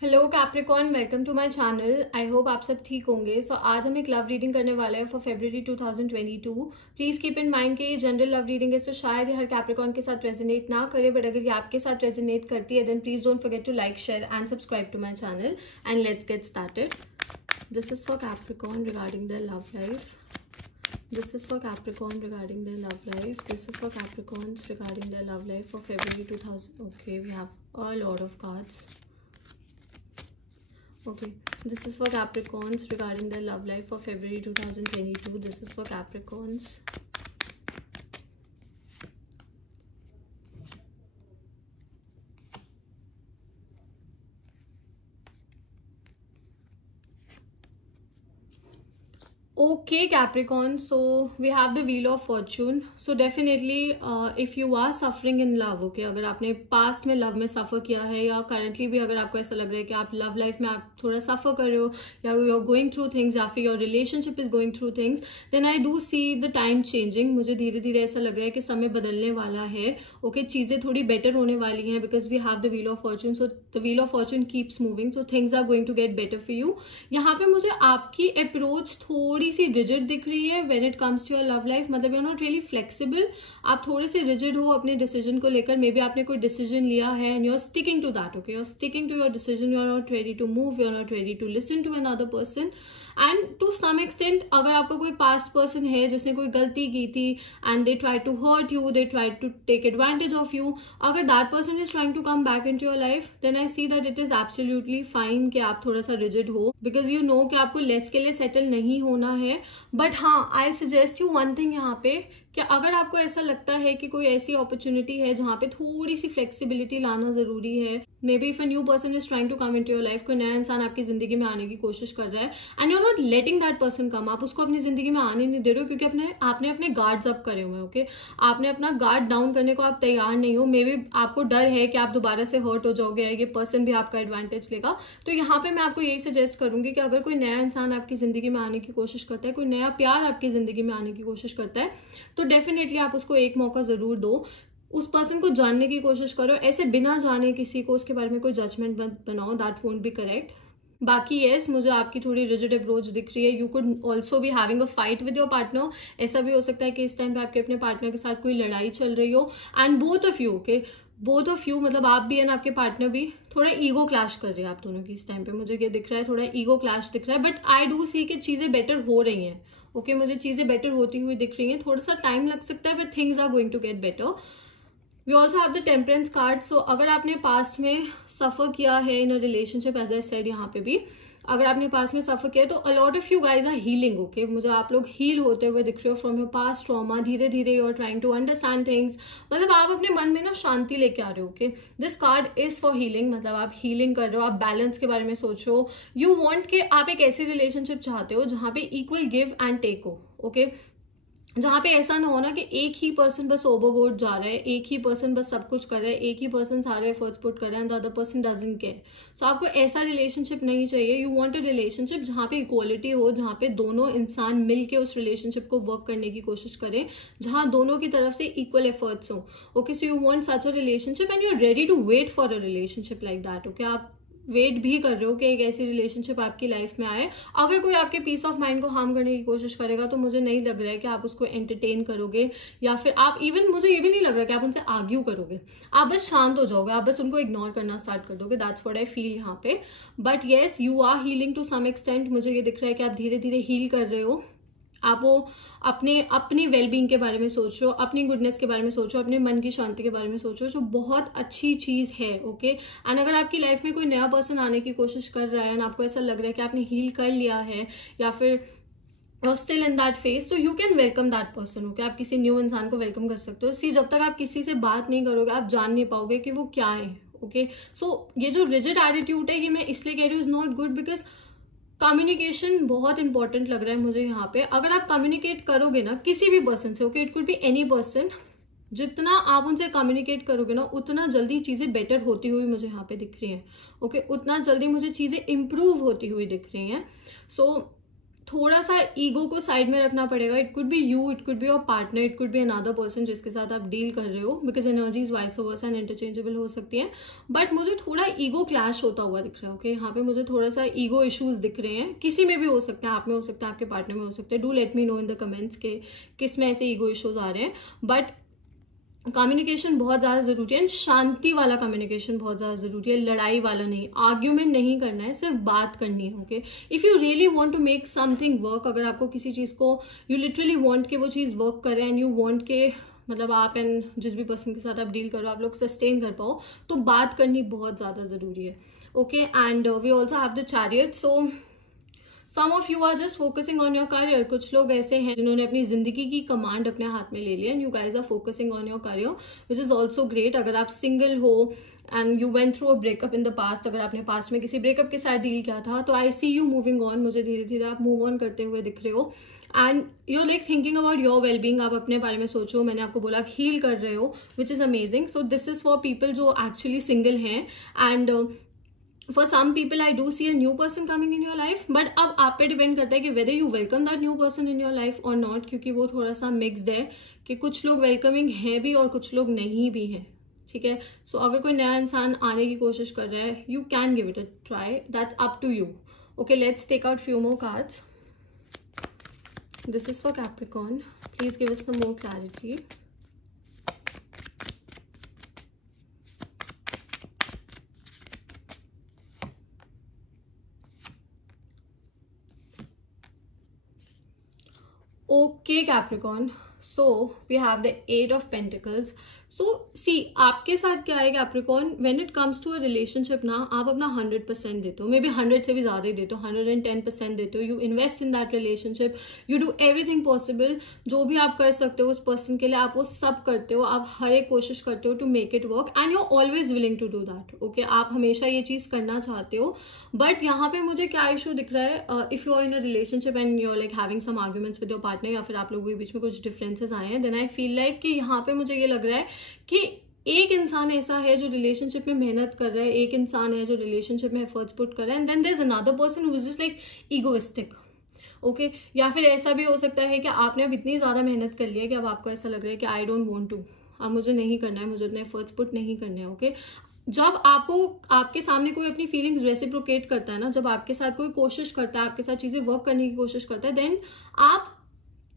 Hello Capricorn, welcome to my channel. I hope आप सब ठीक होंगे। आज हम एक लव रीडिंग करने वाले हैं for February 2022। Please keep in mind कि ये जनरल लव रीडिंग है, तो शायद ये हर कैप्रिकॉर्न के साथ रेजोनेट ना करे, बट अगर ये आपके साथ रेजोनेट करती है then please don't forget to like, share and subscribe to my channel and let's get started. This is for Capricorn regarding their love life. This is for Capricorn regarding their love life. This is for Capricorns regarding their love life for February 2000. Okay, we have a lot of cards. Okay, this is for Capricorns regarding their love life for February 2022. This is for Capricorns. Okay, Capricorn, so we have the Wheel of Fortune. So definitely if you are suffering in love, okay, अगर आपने past में love में सफ़र किया है या currently भी अगर आपको ऐसा लग रहा है कि आप लव लाइफ में आप थोड़ा सफ़र कर रहे हो या you are going through things या फिर your relationship is going through things, then I do see the time changing. मुझे धीरे धीरे ऐसा लग रहा है कि समय बदलने वाला है. ओके, चीज़ें थोड़ी बेटर होने वाली हैं because we have the wheel of fortune. So the wheel of fortune keeps moving, so things are going to get better for you. यहाँ पे मुझे आपकी अप्रोच थोड़ी सी रिजिड दिख रही है when it comes to your love life. मतलब you are not really flexible. आप थोड़े से रिजिड हो अपने डिसीजन को लेकर. मे बी आपने कोई डिसीजन लिया है and you are sticking to that. Okay, you are sticking to your decision. You are not ready to move, you are not ready to listen to another person. And to some extent अगर आपका कोई past person है जिसने कोई गलती की थी and they try to hurt you, they try to take advantage of you, अगर that person is trying to come back into your life, then I see that it is absolutely fine कि आप थोड़ा सा rigid हो because you know कि आपको less के लिए सेटल नहीं होना है. बट हाँ, I suggest you one thing यहाँ पे कि अगर आपको ऐसा लगता है कि कोई ऐसी अपॉर्चुनिटी है जहाँ पे थोड़ी सी फ्लेक्सिबिलिटी लाना जरूरी है, maybe if a new person is trying to come into your life, कोई नया इंसान आपकी जिंदगी में आने की कोशिश कर रहा है and you are not letting that person come, आप उसको अपनी जिंदगी में आने नहीं दे रहे हो क्योंकि आपने अपने गार्ड्स अप करे हुए. ओके, आपने अपना गार्ड डाउन करने को आप तैयार नहीं हो. मे बी आपको डर है कि आप दोबारा से हर्ट हो जाओगे, ये पर्सन भी आपका एडवांटेज लेगा. तो यहाँ पे मैं आपको यही सजेस्ट करूंगी कि अगर कोई नया इंसान आपकी जिंदगी में आने की कोशिश करता है, कोई नया प्यार आपकी जिंदगी में आने की कोशिश करता है, तो डेफिनेटली आप उसको एक मौका जरूर दो. उस पर्सन को जानने की कोशिश करो. ऐसे बिना जाने किसी को उसके बारे में कोई जजमेंट बनाओ, दैट वोंट बी करेक्ट. बाकी येस, मुझे आपकी थोड़ी रिजिड अप्रोच दिख रही है. You could also be having a fight with your partner. ऐसा भी हो सकता है कि इस टाइम पे आपके अपने पार्टनर के साथ कोई लड़ाई चल रही हो and both of you, okay, both of you मतलब आप भी एंड आपके पार्टनर भी थोड़ा ईगो क्लैश कर रहे हैं आप दोनों की इस टाइम पे. मुझे ये दिख रहा है, थोड़ा ईगो क्लैश दिख रहा है. बट आई डू सी कि चीजें बेटर हो रही हैं. ओके, मुझे चीजें बेटर होती हुई दिख रही हैं. थोड़ा सा टाइम लग सकता है but things are going to get better. We also have the temperance card. So अगर आपने पास्ट में सफर किया है in a relationship, as I said, यहाँ पे भी अगर आपने पास्ट में सफर किया तो a lot of you guys are healing. Okay, मुझे आप लोग हील होते हुए दिख रहे हो फ्रॉम योर पास्ट ट्रॉमा. धीरे धीरे you are trying to understand things. मतलब आप अपने मन में ना शांति लेके आ रहे हो. Okay, this card is for healing. मतलब आप हीलिंग कर रहे हो, आप बैलेंस के बारे में सोच रहे हो. यू वॉन्ट कि आप एक ऐसी रिलेशनशिप चाहते हो जहां पे इक्वल गिव एंड टेक हो. ओके, जहां पे ऐसा ना हो ना कि एक ही पर्सन बस ओवरबोर्ड जा रहा है, एक ही पर्सन बस सब कुछ कर रहा है, एक ही पर्सन सारे एफर्ट्स पुट कर रहा है and the other person doesn't care. So आपको ऐसा रिलेशनशिप नहीं चाहिए. यू वांट अ रिलेशनशिप जहां पे इक्वालिटी हो, जहां पे दोनों इंसान मिलके उस रिलेशनशिप को वर्क करने की कोशिश करें, जहां दोनों की तरफ से इक्वल एफर्ट्स हो. Okay, so you want such a relationship and you are ready to wait for a relationship like that. Okay, आप वेट भी कर रहे हो कि एक ऐसी रिलेशनशिप आपकी लाइफ में आए. अगर कोई आपके पीस ऑफ माइंड को हार्म करने की कोशिश करेगा तो मुझे नहीं लग रहा है कि आप उसको एंटरटेन करोगे या फिर आप इवन, मुझे ये भी नहीं लग रहा है कि आप उनसे आर्ग्यू करोगे. आप बस शांत हो जाओगे, आप बस उनको इग्नोर करना स्टार्ट कर दोगे. दैट्स व्हाट आई फील यहाँ पे. But yes, you are healing to some extent. मुझे ये दिख रहा है कि आप धीरे धीरे हील कर रहे हो. आप वो अपनी वेलबींग के बारे में सोच रहे हो, अपनी गुडनेस के बारे में सोच रहे हो, अपने मन की शांति के बारे में सोच रहे हो, जो बहुत अच्छी चीज है. ओके, एंड अगर आपकी लाइफ में कोई नया पर्सन आने की कोशिश कर रहा है एंड आपको ऐसा लग रहा है कि आपने हील कर लिया है या फिर still in that phase, so you can welcome that person. Okay, आप किसी न्यू इंसान को वेलकम कर सकते हो. सी, जब तक आप किसी से बात नहीं करोगे आप जान नहीं पाओगे कि वो क्या है. ओके, सो ये जो रिजिड एटीट्यूड है ये मैं इसलिए कह रही हूँ is not good because communication बहुत इंपॉर्टेंट लग रहा है मुझे यहाँ पे. अगर आप कम्युनिकेट करोगे ना किसी भी पर्सन से, okay, it could be any person, जितना आप उनसे कम्युनिकेट करोगे ना उतना जल्दी चीजें बेटर होती हुई मुझे यहाँ पे दिख रही हैं. ओके, उतना जल्दी मुझे चीजें इंप्रूव होती हुई दिख रही हैं. सो थोड़ा सा ईगो को साइड में रखना पड़ेगा. It could B you, it could be your partner, it could be another person जिसके साथ आप डील कर रहे हो, because energies vice versa and interchangeable हो सकती है. बट मुझे थोड़ा ईगो क्लैश होता हुआ दिख रहा है. ओके, यहाँ पे मुझे थोड़ा सा ईगो इश्यूज दिख रहे हैं. किसी में भी हो सकता है, आप में हो सकता है, आपके पार्टनर में हो सकता है. Do let me know in the comments के किस में ऐसे ईगो इश्यूज आ रहे हैं. बट कम्युनिकेशन बहुत ज़्यादा ज़रूरी है, एंड शांति वाला कम्युनिकेशन बहुत ज़्यादा ज़रूरी है. लड़ाई वाला नहीं, आर्ग्यूमेंट नहीं करना है, सिर्फ बात करनी है. Okay, if you really want to make something work, अगर आपको किसी चीज़ को यू लिटरली वांट कि वो चीज़ वर्क करे, एंड यू वांट के मतलब आप एंड जिस भी पर्सन के साथ आप डील करो आप लोग सस्टेन कर पाओ, तो बात करनी बहुत ज़्यादा ज़रूरी है. Okay, and we also have the chariot. So some of you are just focusing on your career. कुछ लोग ऐसे हैं जिन्होंने अपनी जिंदगी की कमांड अपने हाथ में ले लिया, and you guys are focusing on your career, which is also great. अगर आप सिंगल हो and you went through a breakup in the past, अगर आपने पास्ट में किसी ब्रेकअप के साथ डील किया था, तो आई सी यू मूविंग ऑन. मुझे धीरे धीरे आप मूव ऑन करते हुए दिख रहे हो, and you are like thinking about your wellbeing. आप अपने बारे में सोचो. मैंने आपको बोला आप हील कर रहे हो, which is amazing. So this is for people जो एक्चुअली सिंगल हैं. And for some people I do see a new person coming in your life, but अब आप पे डिपेंड करता है कि whether you welcome that new person in your life or not, क्योंकि वो थोड़ा सा मिक्सड है कि कुछ लोग वेलकमिंग हैं भी और कुछ लोग नहीं भी हैं. ठीक है, सो अगर कोई नया इंसान आने की कोशिश कर रहा है, you can give it a try, that's up to you. Okay, let's take out few more cards. This is for Capricorn. Please give us some more clarity. Okay, Capricorn. So we have the 8 of Pentacles. So see, आपके साथ क्या है Capricorn, when it comes to a relationship ना, आप अपना 100% देते हो, may be 100 से भी ज़्यादा ही देते हो, 110% देते हो. You invest in that relationship, you do everything possible. जो भी आप कर सकते हो उस पर्सन के लिए आप वो सब करते हो. आप हर एक कोशिश करते हो to make it work, and you are always willing to do that. Okay, आप हमेशा ये चीज़ करना चाहते हो. बट यहाँ पे मुझे क्या इशू दिख रहा है, if you are in a relationship and you are like having some arguments with your partner, या फिर आप लोगों के बीच में कुछ डिफरेंसेस आए हैं, देन आई फील लाइक कि यहाँ पे मुझे ये लग रहा है कि एक इंसान ऐसा है जो रिलेशनशिप में मेहनत कर रहा है, एक इंसान है जो रिलेशनशिप में एफर्ट्स पुट कर रहा है, and then there is another person who is just like egoistic. Okay, या फिर ऐसा भी हो सकता है कि आपने अब इतनी ज़्यादा मेहनत कर ली है कि अब आपको ऐसा लग रहा है कि आई डोंट वांट टू, अब मुझे नहीं करना है, मुझे इतने एफर्ट्स पुट नहीं करने हैं. ओके, जब आपको आपके सामने कोई अपनी फीलिंग्स रेसिप्रोकेट करता है ना, जब आपके साथ कोई कोशिश करता है, आपके साथ चीज़ें वर्क करने की कोशिश करता है, देन आप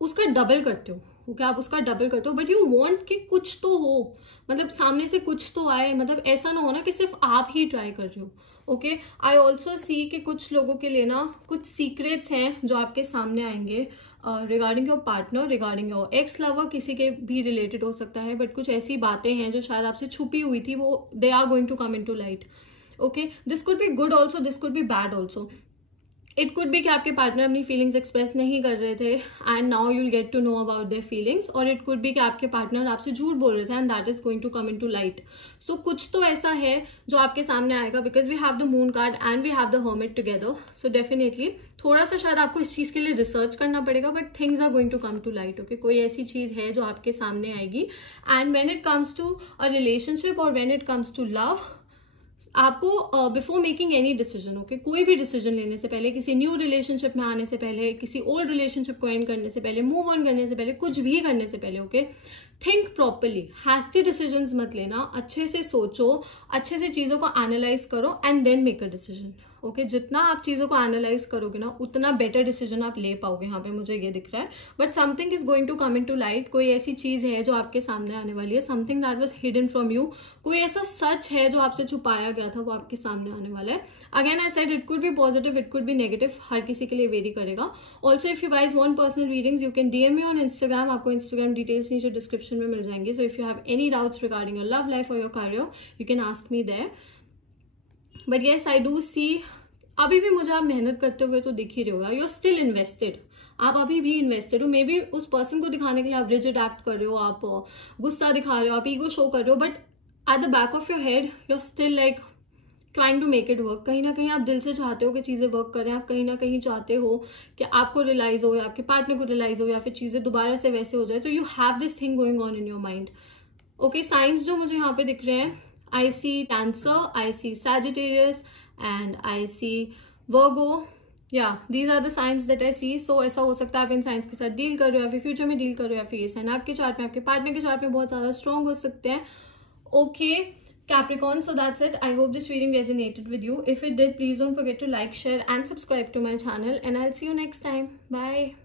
उसका डबल करते हो. ओके, आप उसका डबल करते हो, बट यू वांट कि कुछ तो हो, मतलब सामने से कुछ तो आए. मतलब ऐसा ना हो ना कि सिर्फ आप ही ट्राई कर रहे हो. ओके, आई ऑल्सो सी कि कुछ लोगों के लिए ना कुछ सीक्रेट्स हैं जो आपके सामने आएंगे regarding your partner, regarding your x lover, किसी के भी रिलेटेड हो सकता है. बट कुछ ऐसी बातें हैं जो शायद आपसे छुपी हुई थी, वो they are going to come in to light. Okay, this could be good also, this could be bad also. It could be कि आपके पार्टनर अपनी फीलिंग्स एक्सप्रेस नहीं कर रहे थे and now you'll get to know about their feelings, और it could be कि आपके पार्टनर आपसे झूठ बोल रहे थे and that is going to come in to light. So कुछ तो ऐसा है जो आपके सामने आएगा, because we have the moon card and we have the hermit together. So definitely थोड़ा सा शायद आपको इस चीज़ के लिए रिसर्च करना पड़ेगा, but things are going to come to light. Okay, कोई ऐसी चीज़ है जो आपके सामने आएगी. And when it comes to a relationship और when it comes to love, आपको before making any decision, okay, कोई भी डिसीजन लेने से पहले, किसी न्यू रिलेशनशिप में आने से पहले, किसी ओल्ड रिलेशनशिप को एंड करने से पहले, मूव ऑन करने से पहले, कुछ भी करने से पहले, okay, think properly. Hasty decisions मत लेना, अच्छे से सोचो, अच्छे से चीज़ों को एनालाइज करो and then make a decision. Okay, जितना आप चीज़ों को एनालाइज करोगे ना, उतना बेटर डिसीजन आप ले पाओगे. यहाँ पे मुझे ये दिख रहा है. But something is going to come in to light. कोई ऐसी चीज़ है जो आपके सामने आने वाली है, something that was hidden from you. कोई ऐसा सच है जो आपसे छुपाया गया था, वो आपके सामने आने वाला है. Again I said it could be positive, it could be negative, हर किसी के लिए वेरी करेगा. Also if you guys want personal readings, you can DM me on Instagram. आपको इंस्टाग्राम डिटेल्स नीचे डिस्क्रिप्शन में मिल जाएंगे. So if you have any doubts regarding your love life और your career, you can ask me there. But yes, I do see अभी भी मुझे आप मेहनत करते हुए तो दिख ही रहे होगा. यू आर स्टिल इन्वेस्टेड, आप अभी भी इन्वेस्टेड हो. मे बी उस पर्सन को दिखाने के लिए आप रिजिड एक्ट कर रहे हो, आप गुस्सा दिखा रहे हो, आप ईगो शो कर रहे हो, but at the back of your head you are still like trying to make it work. कहीं ना कहीं आप दिल से चाहते हो कि चीज़ें वर्क करें. आप कहीं ना कहीं चाहते हो कि आपको रियलाइज हो, या आपके पार्टनर को रियलाइज हो, या फिर चीज़ें दोबारा से वैसे हो जाए. तो you have this thing going on in your mind. Okay, signs जो मुझे यहाँ पे दिख रहे हैं, I see Cancer, I see Sagittarius and I see Virgo, या these are the signs that I see. So ऐसा हो सकता है आप इन साइंस के साथ डील कर रहे हो या फिर फ्यूचर में डील कर रहे हो, या फिर ये साइन आपके चार्ट में, आपके पार्टनर के चार्ट में बहुत ज़्यादा स्ट्रॉन्ग हो सकते हैं. Okay Capricorn, so that's it. I hope this reading resonated with you. If it did, please don't forget to like, share and subscribe to my channel, and I'll see you next time. Bye.